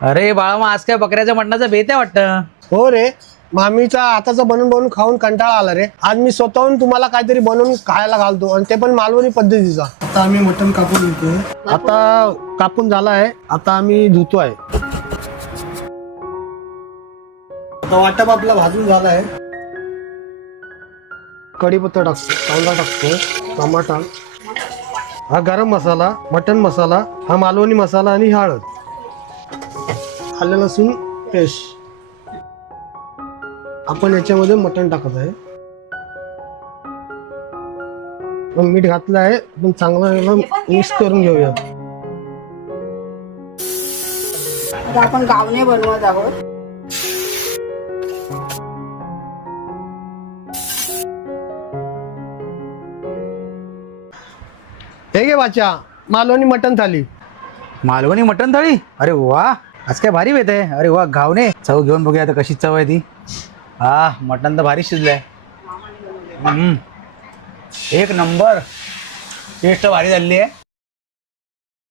अरे बाळा, मग आज काय बकऱ्याच्या मटणाचा बेत आहे वाटतं. हो रे, मामीचा हाताचं बनवून बनवून खाऊन कंटाळा आला रे. आज मी स्वतःहून तुम्हाला काहीतरी बनवून खायला घालतो, आणि ते पण मालवणी पद्धतीचा. आता आम्ही मटण कापून घेतोय. आता कापून झाला आहे, आता आम्ही धुतो आहे. आता वाटप आपला भाजून झाला आहे. कढीपत्ता टाकतो, कांदा टाकतो, टमाटा, हा गरम मसाला, मटन मसाला, हा मालवणी मसाला आणि हळद, आलं लसूण पेस्ट. आपण याच्यामध्ये मटण टाकत आहे. मीठ घातलं आहे, पण चांगलं मिक्स करून घेऊया. आपण गावणे बनवत आहोत. हे घे बाच्या, मालवणी मटण थाली. मालवणी मटण थाळी, अरे वा, आज काय भारी बेत आहे. अरे वा, घावणे. चव घेऊन बघूया आता कशी चव आहे ती. हा, मटण तर भारी शिजलंय. एक नंबर, टेस्ट भारी झाली आहे.